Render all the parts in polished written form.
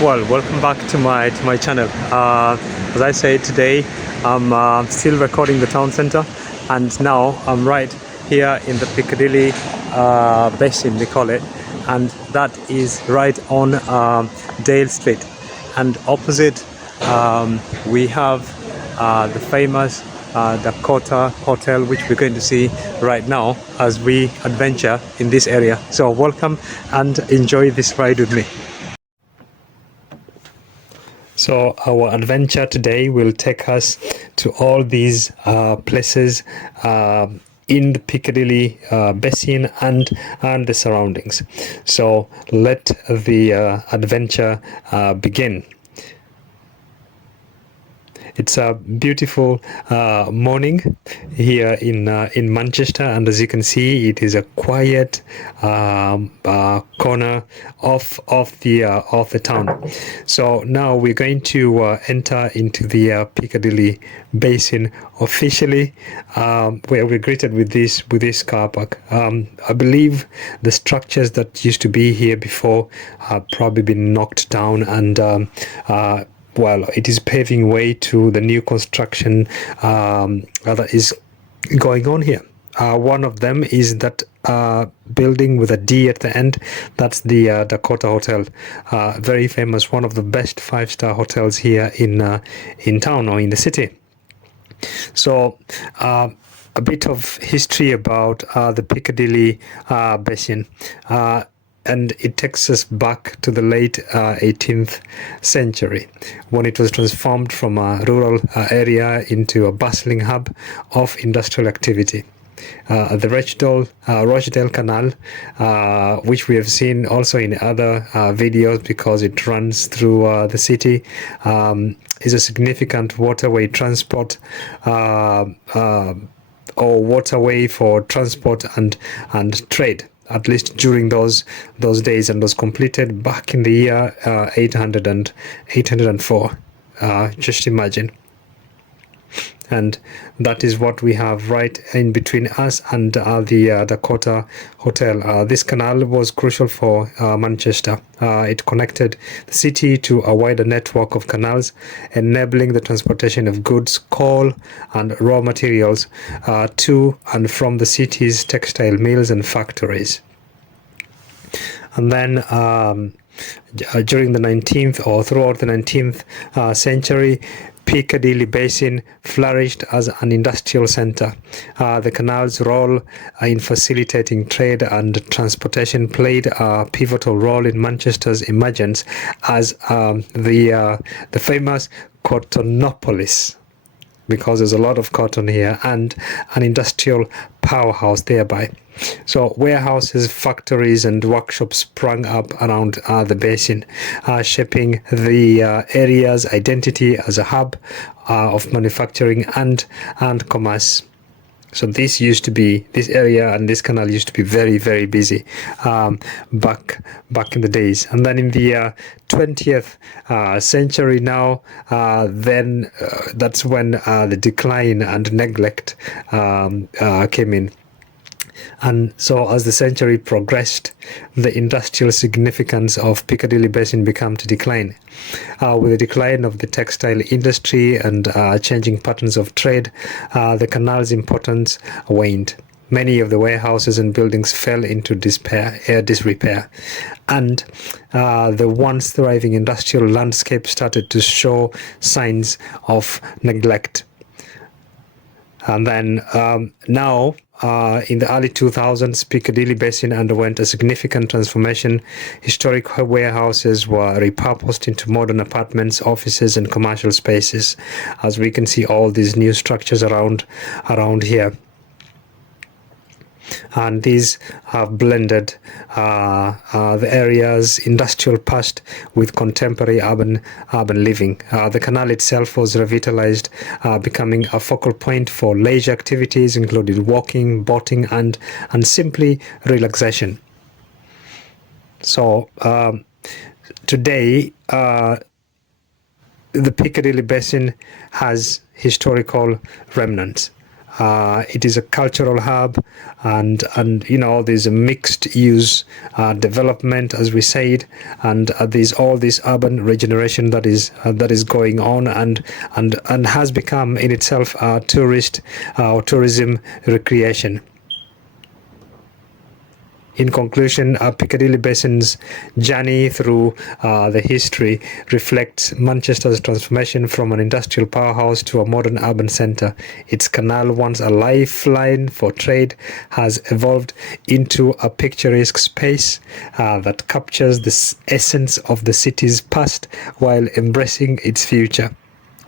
Well, welcome back to my channel. As I said today, I'm still recording the town center, and now I'm right here in the Piccadilly Basin, we call it, and that is right on Dale Street. And opposite, we have the famous Dakota Hotel, which we're going to see right now as we adventure in this area. So welcome and enjoy this ride with me. So our adventure today will take us to all these places in the Piccadilly Basin and the surroundings. So let the adventure begin. It's a beautiful morning here in Manchester, and as you can see, it is a quiet corner of the town. So now we're going to enter into the Piccadilly Basin officially, where we're greeted with this car park. I believe the structures that used to be here before have probably been knocked down, and well, it is paving way to the new construction that is going on here. One of them is that building with a D at the end. That's the Dakota Hotel, very famous, one of the best 5-star hotels here in town or in the city. So a bit of history about the Piccadilly Basin. And it takes us back to the late 18th century, when it was transformed from a rural area into a bustling hub of industrial activity. The Rochdale Canal, which we have seen also in other videos because it runs through the city, is a significant waterway transport or waterway for transport and trade, at least during those days, and was completed back in the year 804. Just imagine. And that is what we have right in between us and the Dakota Hotel. This canal was crucial for Manchester. It connected the city to a wider network of canals, enabling the transportation of goods, coal, and raw materials to and from the city's textile mills and factories. And then during the 19th or throughout the 19th century, Piccadilly Basin flourished as an industrial centre. The canal's role in facilitating trade and transportation played a pivotal role in Manchester's emergence as the famous Cottonopolis, because there's a lot of cotton here, and an industrial powerhouse thereby. So warehouses, factories, and workshops sprung up around the basin, shaping the area's identity as a hub of manufacturing and commerce. So this area and this canal used to be very, very busy back in the days. And then in the 20th century now, then that's when the decline and neglect came in. And so as the century progressed, the industrial significance of Piccadilly Basin began to decline. With the decline of the textile industry and changing patterns of trade, the canal's importance waned. Many of the warehouses and buildings fell into disrepair, and the once thriving industrial landscape started to show signs of neglect. And then now, in the early 2000s, Piccadilly Basin underwent a significant transformation. Historic warehouses were repurposed into modern apartments, offices, and commercial spaces, as we can see all these new structures around here. And these have blended the area's industrial past with contemporary urban living. The canal itself was revitalized, becoming a focal point for leisure activities, including walking, boating, and simply relaxation. So today, the Piccadilly Basin has historical remnants. It is a cultural hub, and there's a mixed use development, as we said, and there's all this urban regeneration that is going on, and has become in itself a tourist or tourism recreation. In conclusion, Piccadilly Basin's journey through the history reflects Manchester's transformation from an industrial powerhouse to a modern urban centre. Its canal, once a lifeline for trade, has evolved into a picturesque space that captures the essence of the city's past while embracing its future.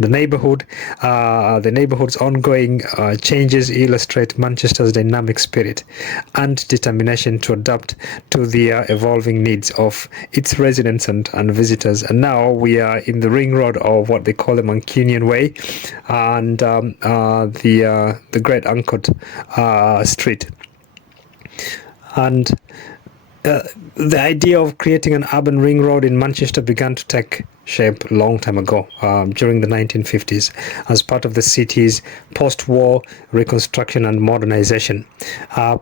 The neighborhood's ongoing changes illustrate Manchester's dynamic spirit and determination to adapt to the evolving needs of its residents and visitors. And now we are in the ring road of what they call the Mancunian Way, and the Great Ancoats Street. And the idea of creating an urban ring road in Manchester began to take shape a long time ago, during the 1950s, as part of the city's post-war reconstruction and modernization.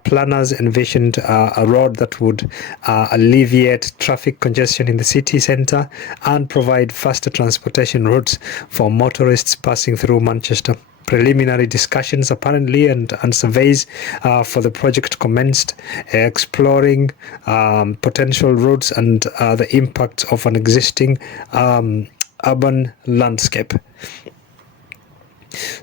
Planners envisioned a road that would alleviate traffic congestion in the city centre and provide faster transportation routes for motorists passing through Manchester. Preliminary discussions apparently and surveys for the project commenced, exploring potential routes and the impact of an existing urban landscape.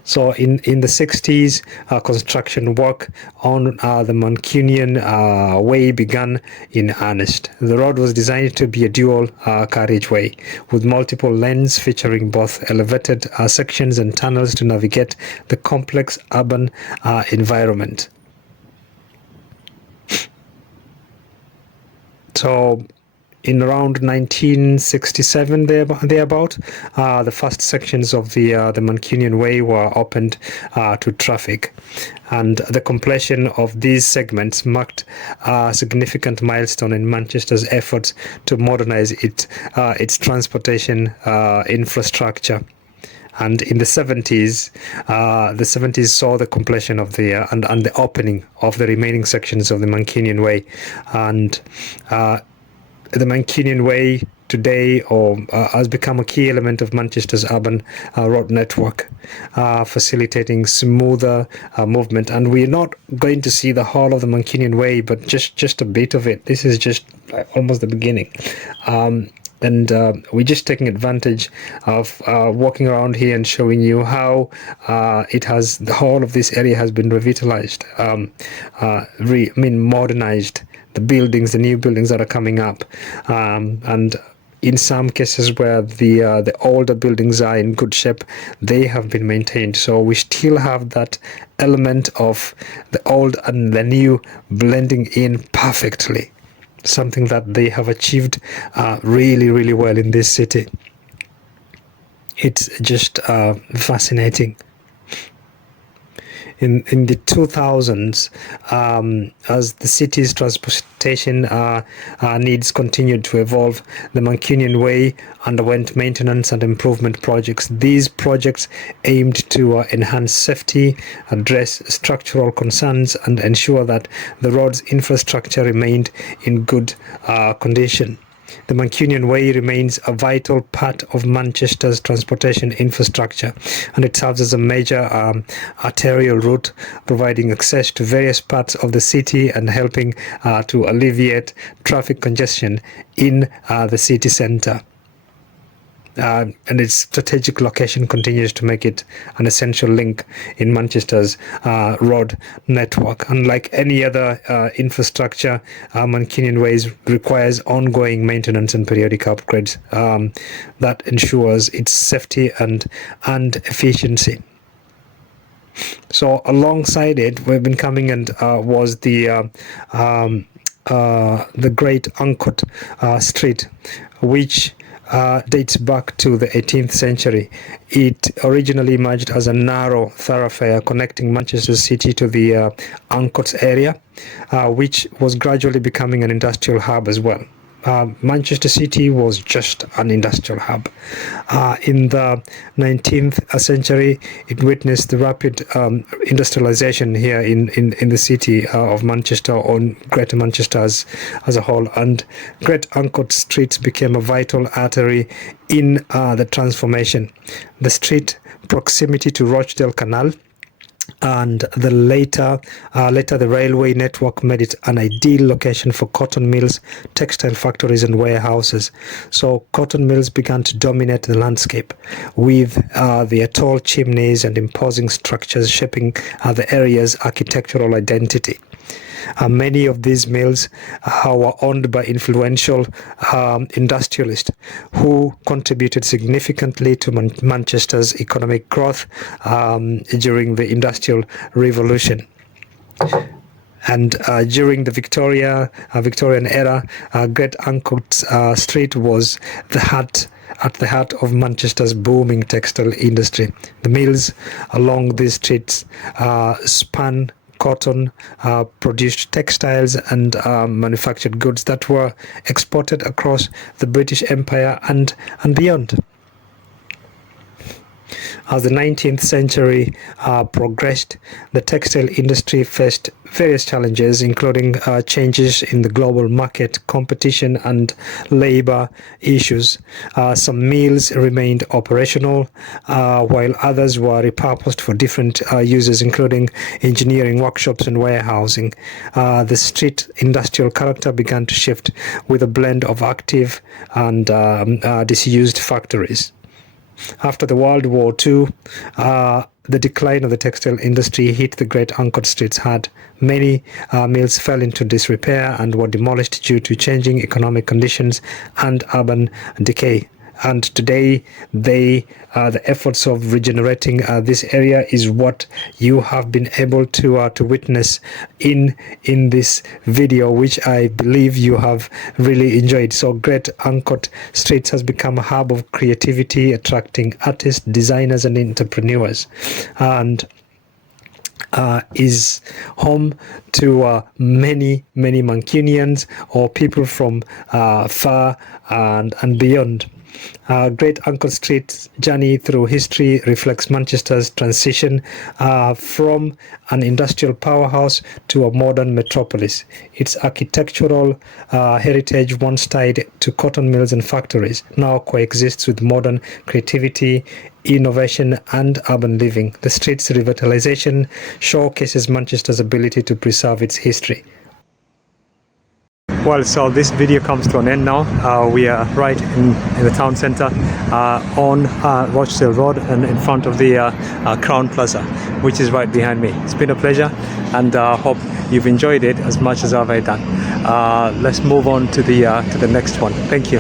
So in the 60s, construction work on the Mancunian Way began in earnest. The road was designed to be a dual carriageway with multiple lanes featuring both elevated sections and tunnels to navigate the complex urban environment. So in around 1967, thereabout, the first sections of the Mancunian Way were opened to traffic, and the completion of these segments marked a significant milestone in Manchester's efforts to modernize its transportation infrastructure. And in the 70s, saw the completion of the and the opening of the remaining sections of the Mancunian Way, and the Mancunian Way today has become a key element of Manchester's urban road network, facilitating smoother movement. And we're not going to see the whole of the Mancunian Way, but just a bit of it. This is just almost the beginning. And we're just taking advantage of walking around here and showing you how the whole of this area has been revitalized, modernized. The new buildings that are coming up, and in some cases where the older buildings are in good shape, they have been maintained. So we still have that element of the old and the new blending in perfectly. Something that they have achieved really, really well in this city. It's just fascinating. In the 2000s, as the city's transportation needs continued to evolve, the Mancunian Way underwent maintenance and improvement projects. These projects aimed to enhance safety, address structural concerns, and ensure that the road's infrastructure remained in good condition. The Mancunian Way remains a vital part of Manchester's transportation infrastructure, and it serves as a major arterial route, providing access to various parts of the city and helping to alleviate traffic congestion in the city centre. And its strategic location continues to make it an essential link in Manchester's road network. Unlike any other infrastructure, Mancunian Ways requires ongoing maintenance and periodic upgrades that ensures its safety and efficiency. So alongside it, we've been coming and was the Great Ancoats Street, which dates back to the 18th century. It originally emerged as a narrow thoroughfare connecting Manchester City to the Ancoats area, which was gradually becoming an industrial hub as well. Manchester City was just an industrial hub. In the 19th century, it witnessed the rapid industrialization here in the city of Manchester, or Greater Manchester as a whole, and Great Ancoats Street became a vital artery in the transformation. The street proximity to Rochdale Canal and the later the railway network made it an ideal location for cotton mills, textile factories and warehouses. So cotton mills began to dominate the landscape, with their tall chimneys and imposing structures shaping the area's architectural identity. Many of these mills were owned by influential industrialists who contributed significantly to Manchester's economic growth during the Industrial Revolution. And during the Victorian era, Great Ancoats Street was at the heart of Manchester's booming textile industry. The mills along these streets span cotton, produced textiles and manufactured goods that were exported across the British Empire and beyond. As the 19th century progressed, the textile industry faced various challenges, including changes in the global market, competition and labor issues. Some mills remained operational, while others were repurposed for different uses, including engineering workshops and warehousing. The street industrial character began to shift with a blend of active and disused factories. After the World War II, the decline of the textile industry hit the Great Ancoats Streets hard. Many mills fell into disrepair and were demolished due to changing economic conditions and urban decay. And today, the efforts of regenerating this area is what you have been able to witness in this video, which I believe you have really enjoyed. So Great Ancoats Street has become a hub of creativity, attracting artists, designers and entrepreneurs, and is home to many Mancunians or people from far and beyond. Great Ancoats Street's journey through history reflects Manchester's transition from an industrial powerhouse to a modern metropolis. Its architectural heritage, once tied to cotton mills and factories, now coexists with modern creativity, innovation and urban living. The street's revitalization showcases Manchester's ability to preserve its history. Well, so this video comes to an end now. We are right in the town centre on Rochdale Road and in front of the Crown Plaza, which is right behind me. It's been a pleasure and hope you've enjoyed it as much as I've done. Let's move on to the next one. Thank you.